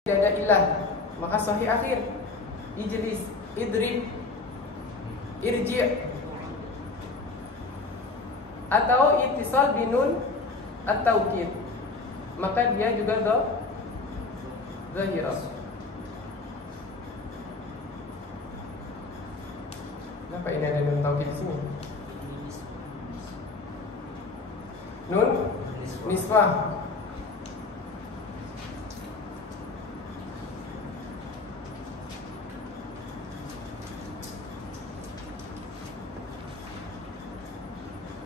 tidak ada ilah, maka sahih akhir. Ijlis, idrib, irji'. Atau ittisal binun at-taukid, maka dia juga zahirah. Kenapa ini ada nun taukid di sini? Nun niswah.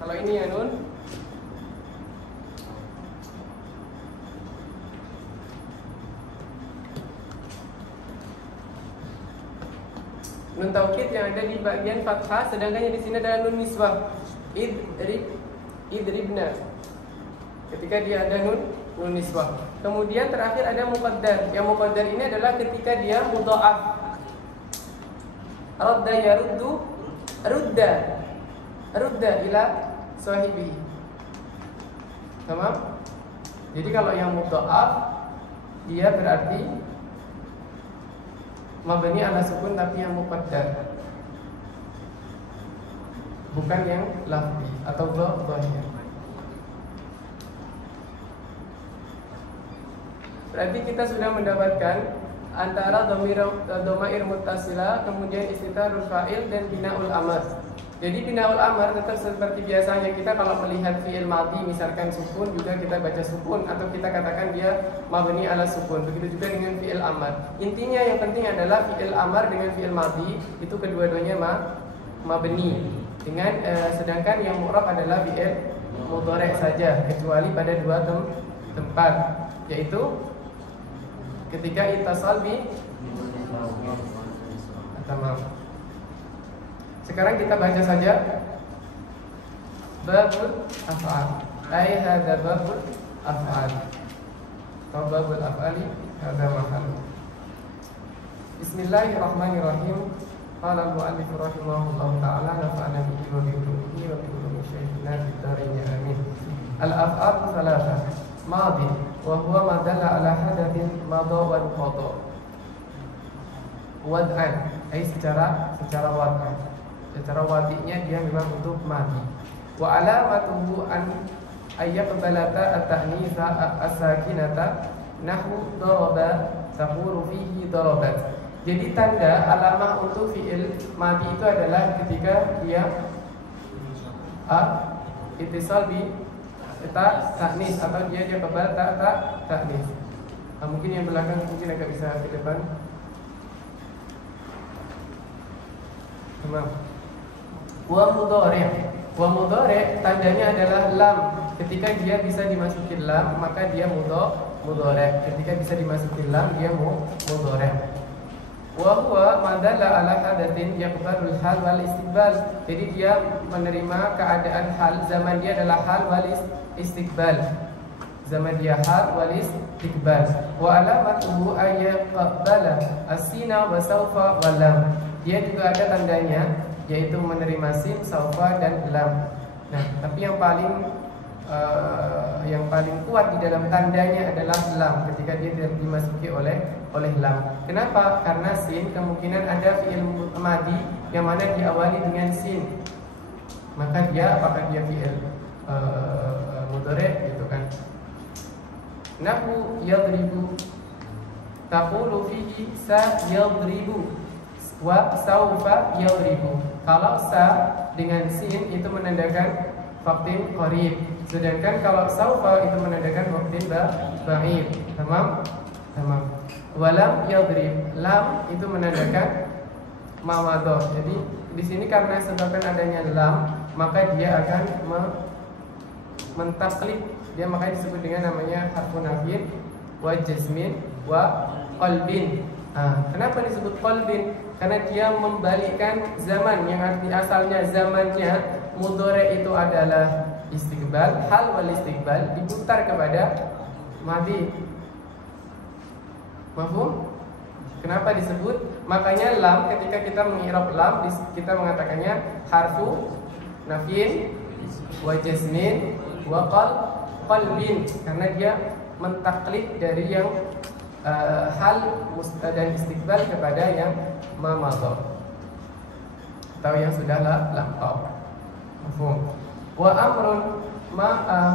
Kalau ini ya nun taukid yang ada di bagian fathah, sedangkan yang di sini adalah nun niswah. Idribna. Ketika dia ada nun niswah. Kemudian terakhir ada muqaddar. Yang muqaddar ini adalah ketika dia mudha'af. Radda yaruddu, rudda ila sahibi. Tamam? Jadi kalau yang mudha'af dia berarti mabni ala sukun tapi yang muqaddar, bukan yang lafzi atau dhahir. Berarti kita sudah mendapatkan antara dhamair muttasilah, kemudian istitarul fa'il dan binaul amr. Jadi binaul amr tetap seperti biasanya kita kalau melihat fi'il madhi misalkan sukun juga kita baca sukun atau kita katakan dia mabni ala sukun. Begitu juga dengan fi'il amr. Intinya yang penting adalah fi'il amr dengan fi'il madhi itu kedua-duanya mabni. Dengan sedangkan yang mu'rab adalah fi'il mudhari' saja kecuali pada dua tempat, yaitu ketika ittasal bi tamam. Sekarang kita baca saja babul af'al. Ai hadza babul af'al. Atau babul af'ali hadza mahal. Bismillahirrahmanirrahim. Qala al-mu'allif rahimahullahu ta'ala nafa'ana bihi wa bi ulumihi wa bi ulumi syekhina fid dharain amin. Al-af'al thalatha. Madhi wa huwa ma dalla ala hadatsin madha wa qada. Wad'an, ai secara wad'an. Secara wadi'nya dia memang untuk madhi. Wa alamatuhu an ayyaqbalata at-ta'nitha as-sakinata nahu daraba taqulu fihi darabat. Jadi tanda alamah untuk fi'il madhi itu adalah ketika dia ittisal bi ta'nis atau dia kebal ta'nis. Mungkin yang belakang mungkin agak bisa ke depan. Tamam. Wa mudhari' tandanya adalah lam. Ketika dia bisa dimasukin lam maka dia mudhari'. Ketika bisa dimasukin lam dia mudhari'. Wa huwa madalla ala hadatsin yaqbalul hal wal istiqbal. Jadi dia menerima keadaan hal, zaman dia adalah hal wal istiqbal. Zaman dia hal wal istiqbal. Wa alamatuhu ayyaqbala as-sina wa sawfa wa lam. Dia juga ada tandanya, yaitu menerima sin, saufa dan lam. Nah, tapi yang paling kuat di dalam tandanya adalah lam ketika dia dimasuki oleh lam. Kenapa? Karena sin kemungkinan ada fi'il madhi yang mana diawali dengan sin. Maka dia apakah dia fi'il mudhari' gitu kan. Nahu yadribu taqulu fihi sa yadribu wa saufa yadribu. Kalau sa dengan sin itu menandakan faqtin qarib, sedangkan kalau saufa itu menandakan faqtin ba'id. Tamam? Walam yadrib, lam itu menandakan mamadhah. Jadi di sini karena sebabkan adanya lam, maka dia akan mentaklid. Dia makanya disebut dengan namanya harfun nafyin wa jazmin wa qalbin. Kenapa disebut qalbin? Karena dia membalikkan zaman yang arti asalnya zamannya mudhari' itu adalah istiqbal, hal wal istiqbal diputar kepada madhi. Mafhum? Kenapa disebut? Makanya lam ketika kita mengi'rab lam kita mengatakannya harfu nafyin wa jazmin wa qalbin, karena dia mentaklid dari yang hal dan istiqbal kepada yang mamadha atau yang sudah lampau. Mafhum. Wa amrun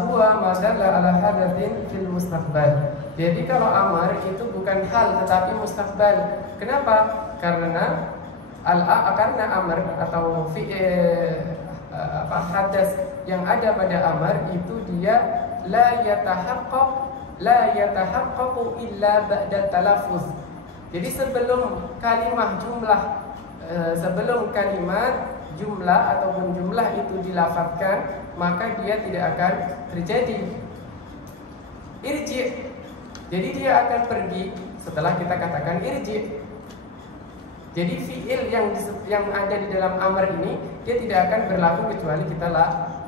huwa ma dalla ala hadatsin fil mustaqbal. Jadi kalau amar itu bukan hal tetapi mustaqbal. Kenapa? Karena karena amar atau hadas yang ada pada amar itu dia la yatahaqqaqu illa ba'da talaffuz. Jadi sebelum kalimat jumlah ataupun jumlah itu dilafadzkan, maka dia tidak akan terjadi irji. Jadi dia akan pergi setelah kita katakan irji. Jadi fi'il yang ada di dalam amar ini dia tidak akan berlaku kecuali kita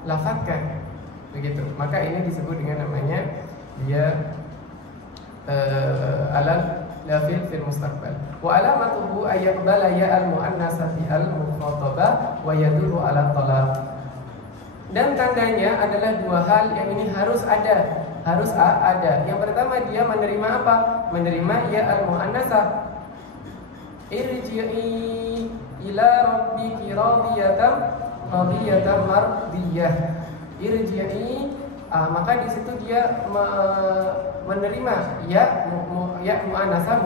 lafadzkan. Begitu. Maka ini disebut dengan namanya dia alal lafil fil mustaqbal. Wa alamatuhu ayyaqbala ya al muannasa fi al mukhatabah wa yadullu ala talab. Dan tandanya adalah dua hal yang ini harus ada. Yang pertama dia menerima apa? Menerima ya al muannasa. Irji'i ila rabbiki radiyatan mardiyah. Irji'i, maka di situ dia menerima ya muannasa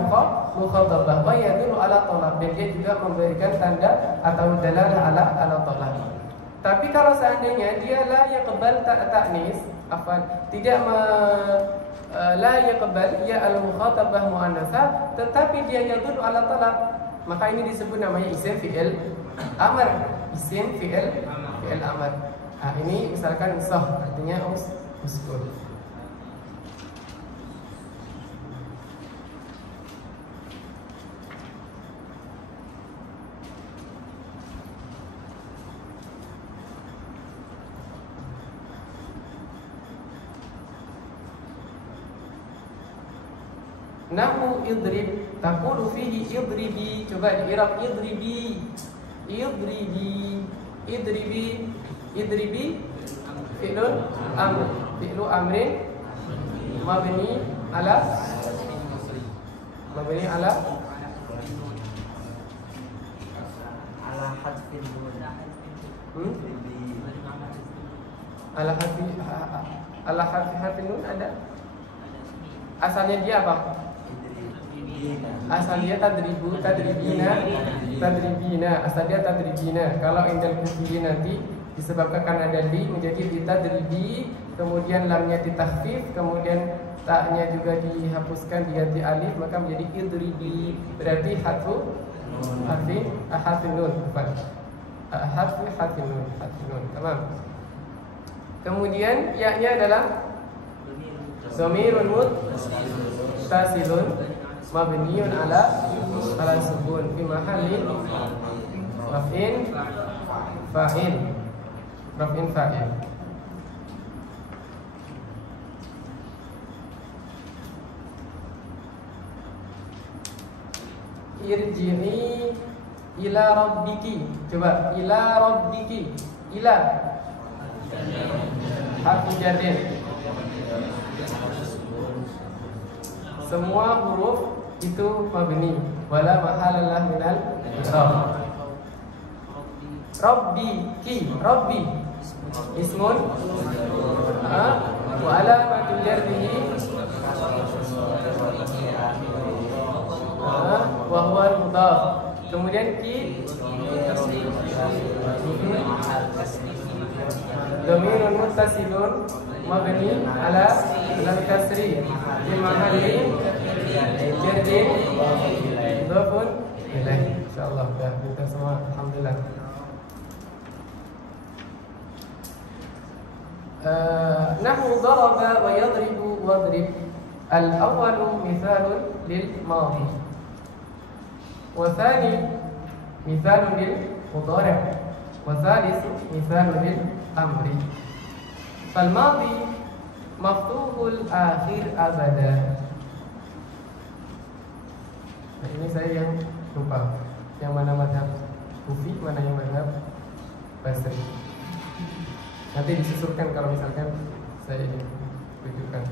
mukhatabah wa yadullu ala talab, dan dia juga memberikan tanda atau dalalah ala talab. Tapi kalau seandainya dia la yaqbal ta'nis, tidak la yaqbal ya al mukhatabah muannasa, tetapi dia yadullu ala talab, maka ini disebut namanya isim fi'il amr. Isim fi'il amr. Ini misalkan sah, artinya uskul. Nahu idrib, taqulu fihi idribi. Coba diirab idribi. Idribi fi'lun amr. Fi'lu amrin mabni ala hadfin ala hadfin nun ada. Asalnya dia apa? Asalnya tadribina. Asalnya tadribina. Kalau indal kufiyin nanti disebabkan karena ada li menjadi ditadribi, kemudian lamnya ditakhfif, kemudian taknya juga dihapuskan diganti alif, maka menjadi idribi. Berarti harfin nun. Tamam. Kemudian ya-nya adalah dhamirun muttasilun mabniun ala sukun fi mahalli raf'in fa'il. Irji'i ila rabbiki. Coba ila rabbiki. Ila harfu jarrin. Semua huruf itu mabni, wala mahalalah minal i'rab. Rabbi ismun wa alamatu jarrihi wa huwa al-mudhaf. Kemudian ki dhamirun muttasilun mabni ala kasri fi mahalli jarrin mudhafun ilaih. Insyaallah dah kita semua alhamdulillah. Nahwu daraba wa yadribu wadrib. Al-awwalu mithalun lil madhi, wa thani mithalun lil mudhari', wa thalithu mithalun lil amri. Fal madhi maftuhul akhir abada. Nah, ini saya yang lupa, yang mana madhab Kufi, mana yang madhab Basri. Nanti disusulkan kalau misalkan saya ini tunjukkan.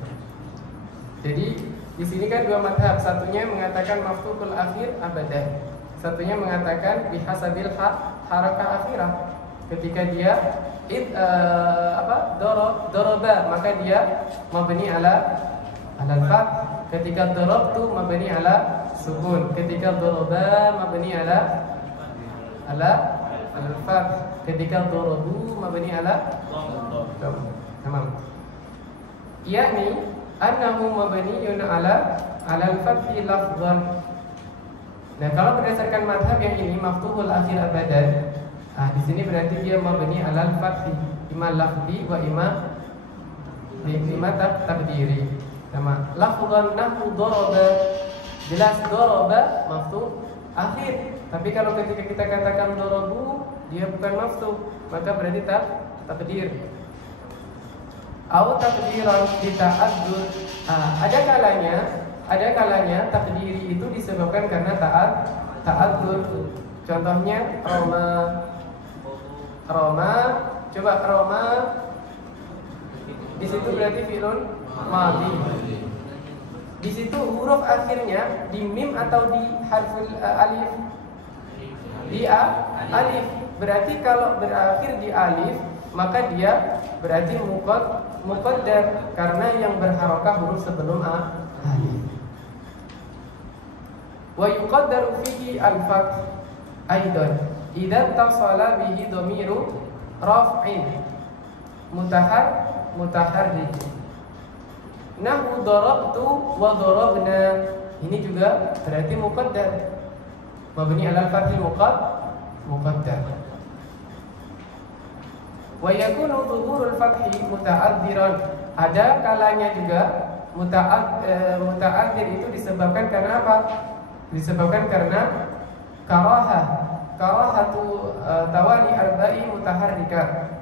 Jadi Di sini kan dua madhab, satunya mengatakan maftuhul akhir abadan, satunya mengatakan bihasabil harakah akhirah. Ketika dia doroba, maka dia mabni ala al-fath. Ketika dorobtu mabni ala sukun. Ketika doroba mabni ala al-fath. Ketika dorobu mabni ala tamam. Yakni annahu mabniun ala al-fathi lafdhan. Nah, kalau berdasarkan madhab yang ini maftuhul akhir abadan, di sini berarti dia mabni ala al-fathi, imma lafzi wa imma taqdiri. Sama lafdhan nahu daraba, jelas daraba maftuh akhir. Tapi kalau ketika kita katakan darabu, dia bukan maftuh, maka berarti taqdir. Au taqdiran dita'addur. Ada kalanya takdiri itu disebabkan karena ta'addur. Contohnya Roma, coba Roma di situ berarti fi'lun madhi. Di situ huruf akhirnya di mim atau di harful alif? Di alif. Berarti kalau berakhir di alif, maka dia berarti muqaddar karena yang berharokah huruf sebelum alif. Wa yuqaddaru fihi al-fath aidan idza tasala bihi dhamiru raf'in mutaharrik. Nahu darabtu wa darabna, ini juga berarti muqaddar, mabni ala al-fathil muqaddar. Wa yakunu dhuhurul fathi muta'addiran. Ada kalanya juga muta'addir itu disebabkan karena apa? Disebabkan karena karahatu tawali arba'i mutaharrikat.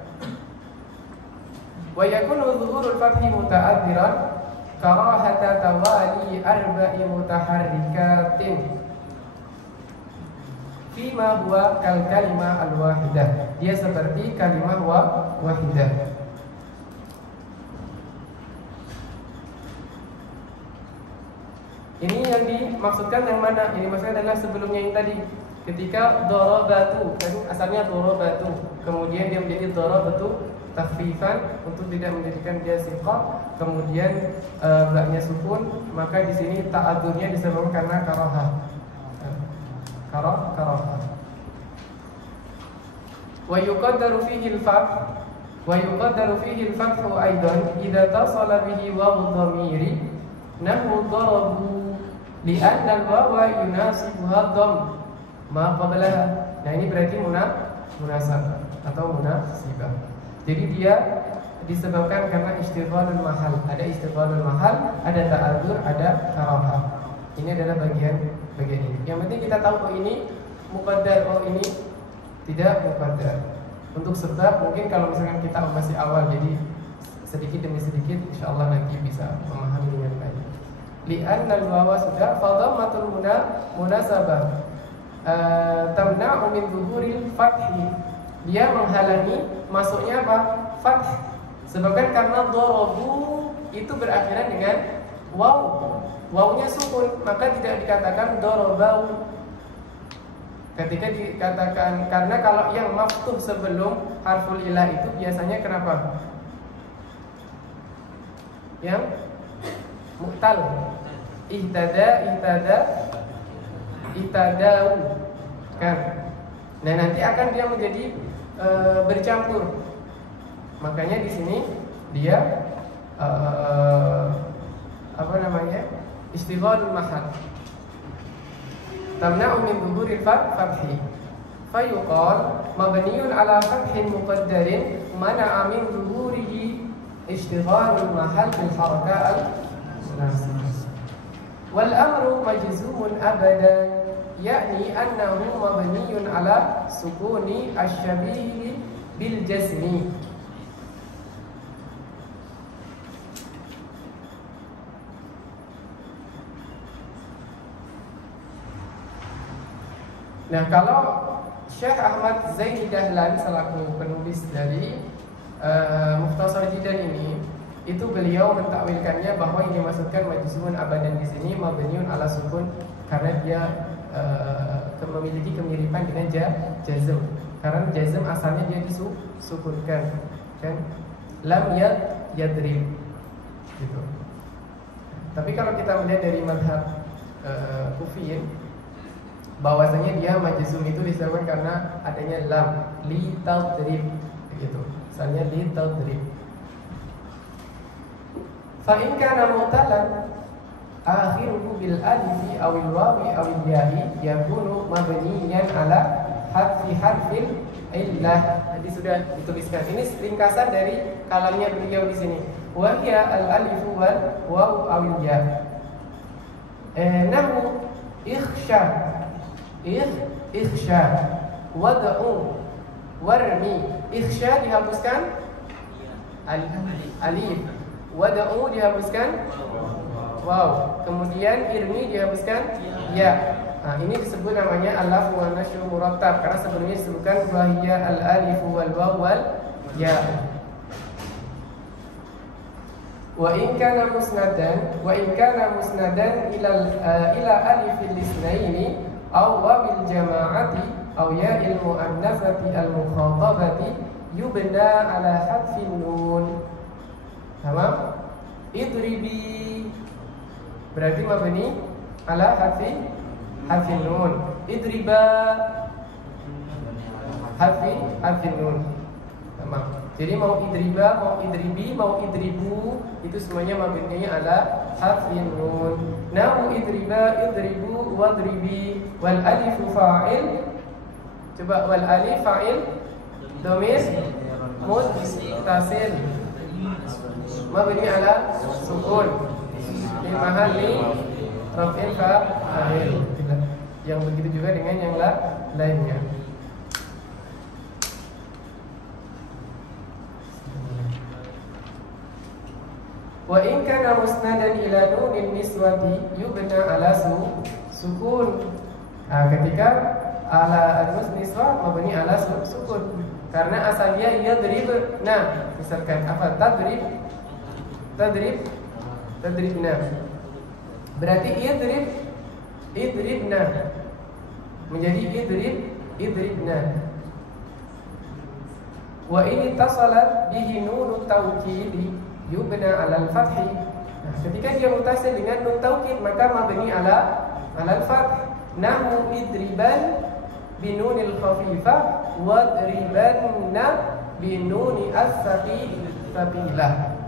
Wa yakunu dhuhurul fathi muta'addiran karahata tawali arba'i mutaharrikatin fima huwa kal kalimah al-wahidah. Dia seperti kalimah wahidah. Ini yang dimaksudkan yang mana? Ini maksudnya adalah sebelumnya yang tadi. Ketika dorobatu, kan asalnya dorobatu, kemudian dia menjadi dorobatu takhfifan untuk tidak menjadikan dia siqah, kemudian baknya sukun, maka di sini ta'adzurnya disebabkan karena karahah. Karahah. Wa yuqaddaru fihi al-fathu aidan idza tasala bihi wawu dhamiri nahu darabu li'anna al-wawa yunasibuha dhamm ma qablaha. Nah, ini berarti munasabah atau munasibah. Jadi dia disebabkan karena istighalul mahal. Ada istighalul mahal, ada ta'adzur, ada karahah. Ini adalah bagian ini. Yang penting kita tahu ini muqaddar, ini tidak muqaddar. Untuk sebab mungkin kalau misalkan kita masih awal, jadi sedikit demi sedikit insyaallah nanti bisa memahami dengan baik. Li'anna al-wawa sudah fadhammatul munasabah tamna'u min zuhuril fathi. Dia menghalangi masuknya apa? Fath. Sebabkan karena darabu itu berakhiran dengan waw. Wawnya sukun, maka tidak dikatakan darabau. Ketika dikatakan, karena kalau yang maftuh sebelum harful ilah itu biasanya kenapa? Yang mu'tal. Ihtadau kan. Nah, nanti akan dia menjadi bercampur. Makanya di sini dia istighalul mahal. Tamna'u min dhuhuril fathi. Fayuqal mabniun ala fathin muqaddarin mana'a min dhuhurihi istighalul mahal bil harakah al-munasibah. Wal amru majzumun abadan, yakni annahu mabniun ala sukuni asy-syabih bil jazmi. Nah, kalau Syekh Ahmad Zaini Dahlan selaku penulis dari Mukhtasar Jidan ini, itu beliau mentakwilkannya bahwa yang dimaksudkan majzumun abadan di sini mabniun ala sukun karena dia memiliki kemiripan dengan jazm. Karena jazm asalnya dia disukunkan, kan? Lam yadrib gitu. Tapi kalau kita melihat dari mazhab Kufiyin, bahwasanya dia majzum itu disebabkan karena adanya lam li tadrib begitu. Misalnya li tadrib. Fa in kana mu'talan akhiruhu bil alifi aw al wawi aw al ya'i yakunu mabniyan ala hadfi harfil illah. Jadi sudah dituliskan. Ini ringkasan dari kalamnya beliau di sini. Wa hiya al alifu wal wawu aw al ya'. Nahu ikhsha wad'u warmi. Ikhsha dihapuskan alif, wad'u dihapuskan waw, kemudian irmi dihapuskan ya. Nah, ini disebut namanya al-laf wa nasyu murattab karena sebelumnya disebutkan bahia al-alif wal waw wal ya. Wa in kana musnadan ila alifil isnaini aw wabil jama'ati aw ya'il mu'annatsati al-mukhatabati yubna ala hadfin nun. Tamam? Idribi berarti mabni ala hadfin nun. Idriba hadfin nun. Tamam. Jadi mau idriba, mau idribi, mau idribu itu semuanya mabninya ala hadfin nun. Nahu idriba, idribu, wadribi. Wal alifu fa'il. Coba wal alif fa'il dhamir muttasil mabni ala sukun di mahalli raf'in fa'il. Yang begitu juga dengan yang lainnya. Wa in kana musnadan ila nunin niswati yubna ala sukun. Ketika ala al-musniswa mabni ala sukun karena asalnya yadribna. Misalkan apa? Tadribna. Berarti idribna menjadi idribna. Wa in tasalat bihi nunut taukid yubna ala al-fathi. Nah, ketika dia mutasil dengan nun taukid maka mabni ala al-fath. Nahu idriban binunil khafifah wadribanna binuni as-saqilah.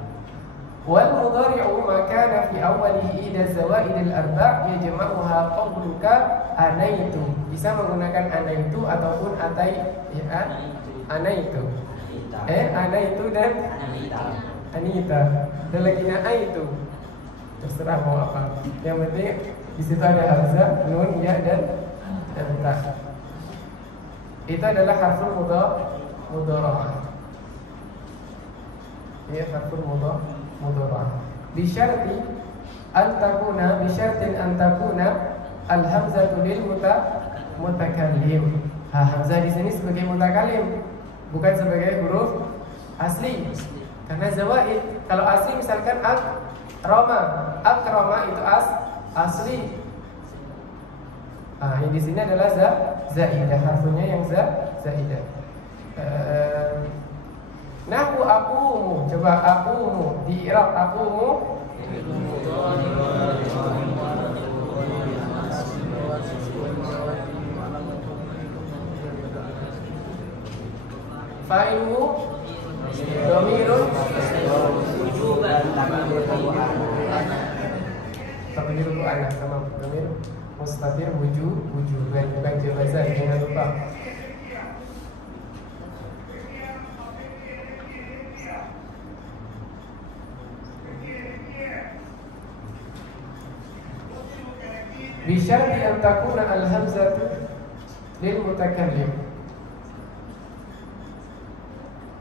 Wal mudhari'u ma kana fi awwalihi ila zawaid al-arba' yajma'uha qawluka anaitu. Bisa menggunakan anaitu ataupun anaitu. Anaitu dan anita. Dan lagi itu. Terserah mau apa. Yang penting di situ ada hamzah, nun, ya dan ta. Itu adalah harful mudhara'ah. Ini harful mudhara'ah. Bisyartin an takuna al-hamzatu lil mutakallim. Hamzah di sini sebagai mutakallim, bukan sebagai huruf asli. Karena zawaid. Kalau asli misalkan akrama itu asli. Yang di sini adalah zaidah, harfunya yang zaidah. Nahu aqumu, coba aqumu di i'rab aqumu fa'ilu dhamirun takdiru ana sama dhamir mustatir wujuban bukan jawazan, jangan lupa. Bisyarti an takuna al-hamzatu lil mutakallim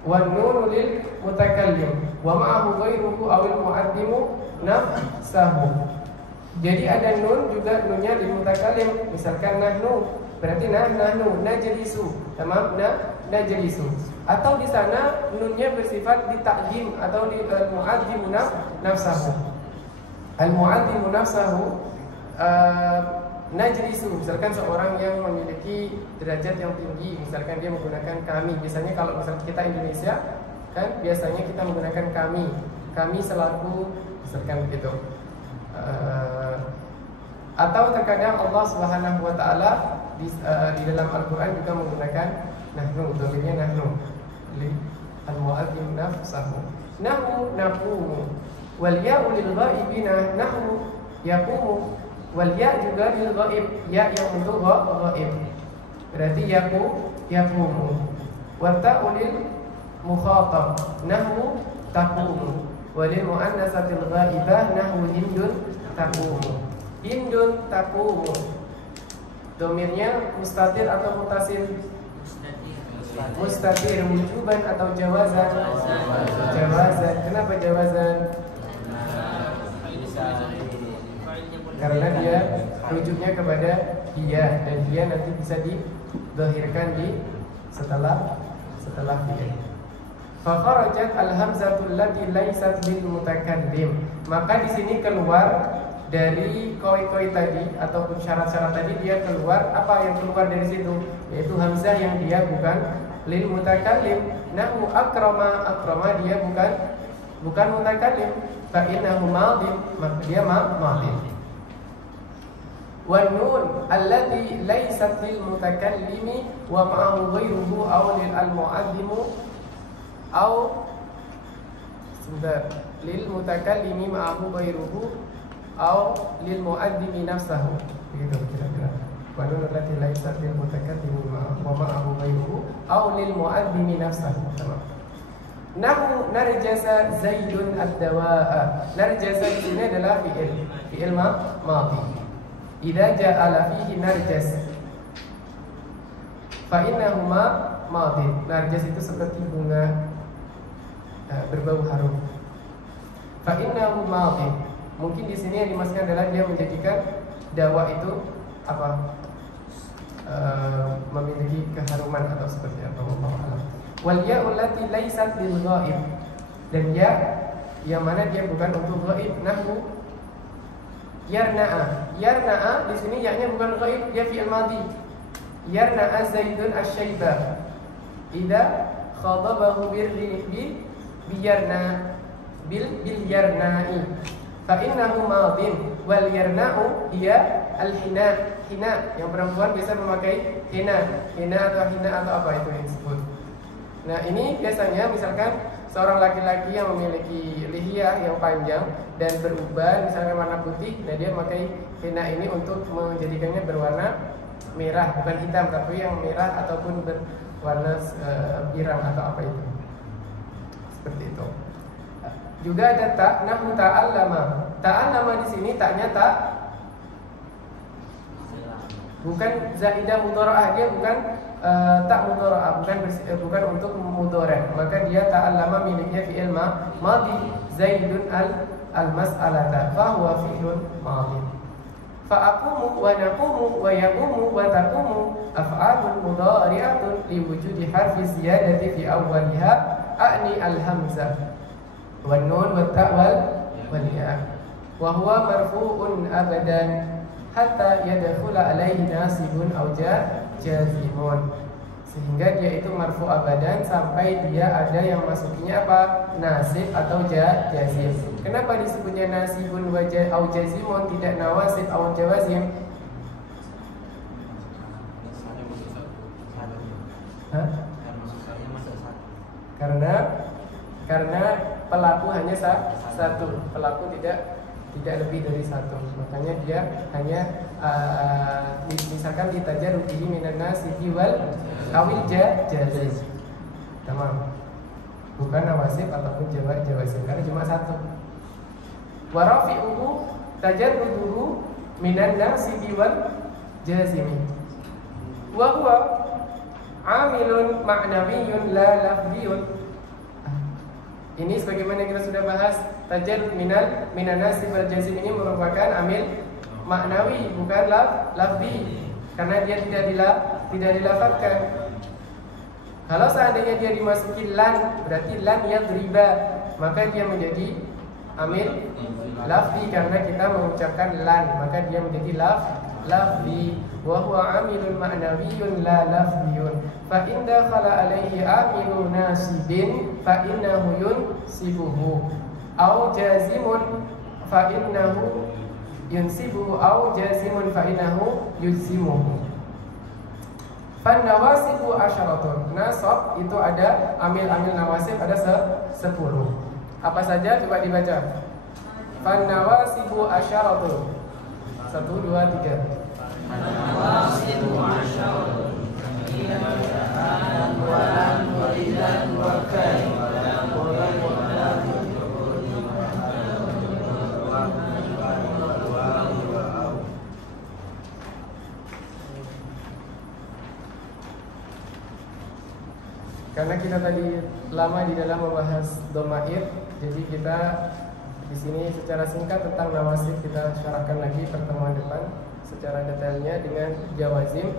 wan nunu lil mutakallim wa ma'ahu ghairuhu aw al mu'addimu nafsahu. Jadi ada nun juga nunnya lil mutakallim. Misalkan nahnu berarti nahnu najlisu, tamam, najlisu. Atau di sana nunnya bersifat ditakdim atau di mu'addimu nafsahu. Al-mu'addimu nafsahu najlisu, misalkan seorang yang memiliki derajat yang tinggi, misalkan dia menggunakan kami. Biasanya kalau misalkan kita Indonesia kan biasanya kita menggunakan kami selaku, misalkan begitu. Atau terkadang Allah Subhanahu wa taala di dalam Al-Qur'an juga menggunakan nahnu, dhamirnya nahnu li al-mu'addim nafsahu. Nahnu naqumu wal ya'u lil ghaibina nahnu yaqumu, wal ya' juga lil ghaib, ya yang untuk ghaib berarti yaqumu, wa ta'u lil mukhatab nahnu taqumu, wa lil mu'annatsatil ghaibah nahnu hindun taqumu. Hindun taqumu, domirnya mustatir atau mutasil? Mustatir. Wujuban atau jawazan? Jawazan. Kenapa jawazan? Karena dia rujuknya kepada dia, dan dia nanti bisa didhahirkan di setelah fi'il. Fa kharajat al-hamzatu allati laysat bil mutakallim, maka di sini keluar dari koi-koi tadi ataupun syarat-syarat tadi, dia keluar apa yang keluar dari situ, yaitu hamzah yang dia bukan lil mutakallim. Nahu akrama dia bukan mutakallim, fa innahu madhi, maka dia madhi. Wan nun allati laysat lil mutakallimi wa ma'ahu ghayruhu aw lil al-mu'addimu aw lil mutakallimi ma'ahu ghayruhu au lil mu'addimi nafsahu, begitu kira-kira. Wa nun allati laysat lil mutakallimi wa ma'ahu ghayruhu au lil mu'addimi nafsahu. Nahu narjasa Zaidun ad-dawaa. Narjasa di sini adalah fi'il madhi. Idza ja'ala fihi narjas fa innahuma madhi. Narjas itu seperti bunga berbau harum. Fa innahu madhi. Mungkin di sini yang dimaksudkan adalah dia menjadikan dawa itu apa? Memiliki keharuman atau seperti apa, wallahu a'lam. Wal ya'u allati laysat bil ghaib, dan ya yang mana dia bukan untuk ghaib. Nahnu yarna'a di sini ya-nya bukan ghaib, dia fi'il madhi. Yarna'a Zaidun asy-syaiba idza khadabahu bil yarna'i fa innahu madhin. Wal yarna'u hiya al-hina. Hina, yang perempuan biasa memakai hina atau apa itu yang disebut. Nah, ini biasanya misalkan seorang laki-laki yang memiliki lihiyah yang panjang dan beruban, misalkan warna putih, nah dia memakai hina ini untuk menjadikannya berwarna merah, bukan hitam tapi yang merah ataupun berwarna pirang atau apa itu. Seperti itu. Juga ada tak, nahnu ta'allama. Ta'allama di sini taknya tak, bukan zaidah mudhara'ah, dia bukan tak mudhara'ah, bukan untuk mudhari'. Maka dia ta'allama miliknya fi'il madhi. Zaidun al-mas'alata fa huwa fi'lun madhi. Fa aqumu wa naqumu wa yaqumu wa taqumu af'alun mudhari'atun li wujudi harfi ziyadati fi awwaliha a'ni al-hamzah wan nun wat ta' wal ya'. Wa huwa marfu'un abadan hatta yadkhula alaihi nasibun aw jazimun, sehingga dia itu marfu abadan sampai dia ada yang masukinya apa? Nasib atau jazim. Kenapa disebutnya nasibun aw jazimun, tidak nawasib aw jawazim? Karena pelaku hanya satu, pelaku tidak lebih dari satu, makanya dia hanya misalkan ditajarrubihi minan nasibi wal awil jazim, tamam, bukan nawasib ataupun jawazim karena cuma satu. Wa rafi'uhu tajarruduhu minan nasibi wal jazimi wa huwa amilun ma'nawiyyun la lafdiyun. Ini sebagaimana kita sudah bahas, tajarrud minan nasib wal jazim ini merupakan amil maknawi, bukan lafzi. karena dia tidak dilafadzkan. Kalau seandainya dia dimasuki lan, berarti lan yadriba, maka dia menjadi amil lafzi karena kita mengucapkan lan, maka dia menjadi lafzi. Wa huwa amilun ma'nawiyyun la lafziyun. Fa in dakhala alaihi amilun nasibin fa innahu yunsibuhu. Au jazimun fa innahu yunsibuhu au jazimun fa innahu yujzimuhu. Fan nawasibu asyaratun. Nasab itu ada amil-amil nawasib ada 10. Apa saja coba dibaca. Fan nawasibu asyaratun. 1 2 3. Nawasibu asyaratun. Ilan walan walidan wa kai walan walan. Karena kita tadi lama di dalam membahas domair, jadi kita di sini secara singkat tentang nawasib kita syarahkan lagi pertemuan depan secara detailnya dengan jawazim.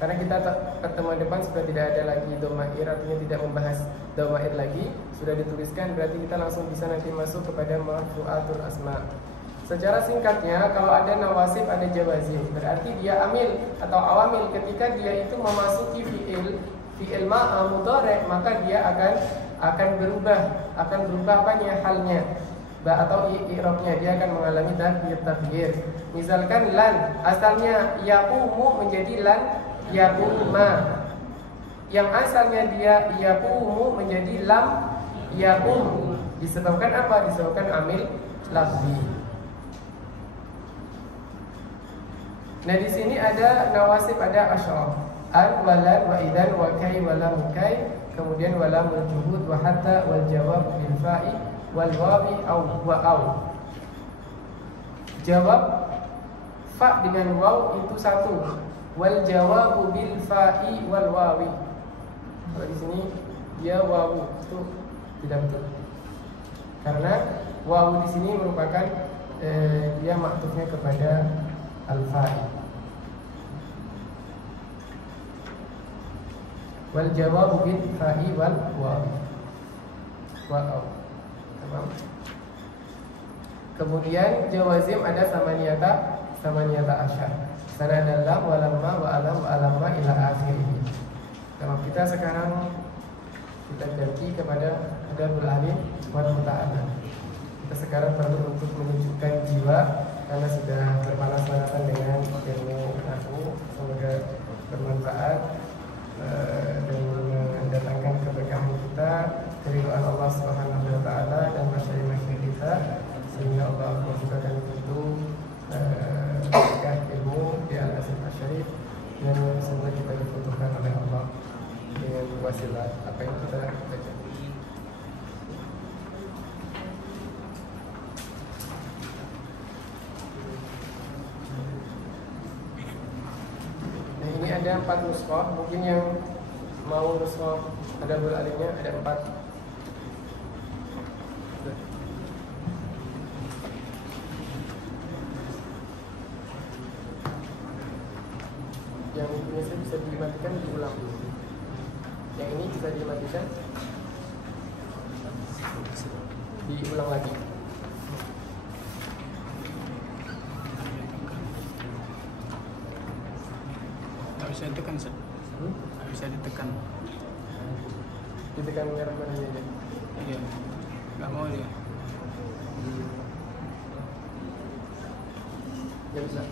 Karena kita pertemuan depan sudah tidak ada lagi domair, artinya tidak membahas domair lagi, sudah dituliskan, berarti kita langsung bisa nanti masuk kepada marfu'atul asma. Secara singkatnya, kalau ada nawasib ada jawazim, berarti dia amil atau awamil. Ketika dia itu memasuki fi'il mudhari', maka dia akan berubah apanya, halnya atau i'rabnya, dia akan mengalami taghyir. Misalkan lan asalnya yaqumu menjadi lan yaquma, yang asalnya dia yaqumu menjadi lam yaqum, disebabkan apa? Disebabkan amil lafzi. Nah, di sini ada nawasib, ada asy'ar, an walad wa idan wa kai wa lam kai, kemudian wa lam juhud wa hatta wal jawab bil fa'i wal wawi au wa au. Jawab fa dengan waw itu satu, wal jawabu bil fa'i wal wawi. Kalau di sini dia wawu, itu tidak betul. Karena wawu di sini merupakan dia maktufnya kepada al fa'i. Wal jawabu bil fa'i wal wawi. Wa au. Kemudian jawazim ada samaniyata asyar. Sanadallah walamma wa alam wa alamma ila akhirih. Kalau kita sekarang kita ganti kepada adabul alim wal muta'abbad. Kita sekarang perlu untuk menunjukkan jiwa karena sudah berpanas-panasan dengan ilmu nahwu. Semoga bermanfaat dan mendatangkan keberkahan kita, keridhaan Allah Subhanahu wa taala dan masyarakat kita, sehingga Allah membukakan pintu berkah ilmu di Al-Azhar Asy-Syarif, dan semoga kita dibutuhkan oleh Allah dengan wasilah apa yang kita baca. Nah, ini ada 4 nuskhah, mungkin yang mau nuskhah adabul alimnya ada 4. Yang biasa bisa dimatikan diulang. Yang ini bisa dimatikan, diulang lagi. Nggak bisa ditekan, Ustaz. Nggak bisa ditekan. Ditekan merah-merahnya aja. Iya, nggak mau dia. Ya bisa.